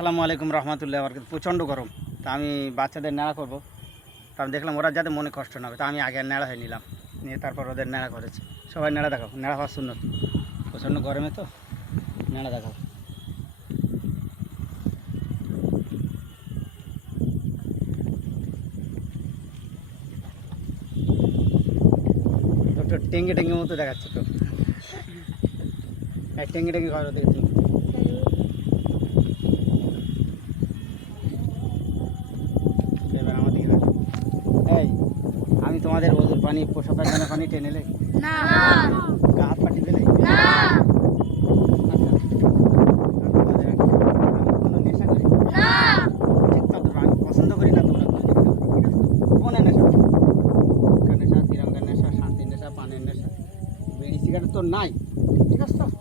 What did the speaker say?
আসসালামু আলাইকুম রহমতুল্লাহ বরকাত প্রচণ্ড গরম। তা আমি বাচ্চাদের নেড়া করব। আমি দেখলাম ওরা যাতে মনে কষ্ট না হবে তা আমি আগে নেড়া হয়ে নিলাম। নিয়ে তারপর ওদের নেড়া করেছি। সবাই নেড়া দেখাও। নেড়া হওয়ার শূন্য প্রচণ্ড গরমে তো। নেড়া দেখাও। টেঙ্গে টেঙ্গে মতো দেখাচ্ছে তো। টেঙ্গে টেঙ্গে করো দেখি আমি তোমাদের ওদের পানি পোষা পায়খানা পানি টেনে এলে না। গা হাত পাঠিয়ে দিলে না। নাই ঠিক আছে?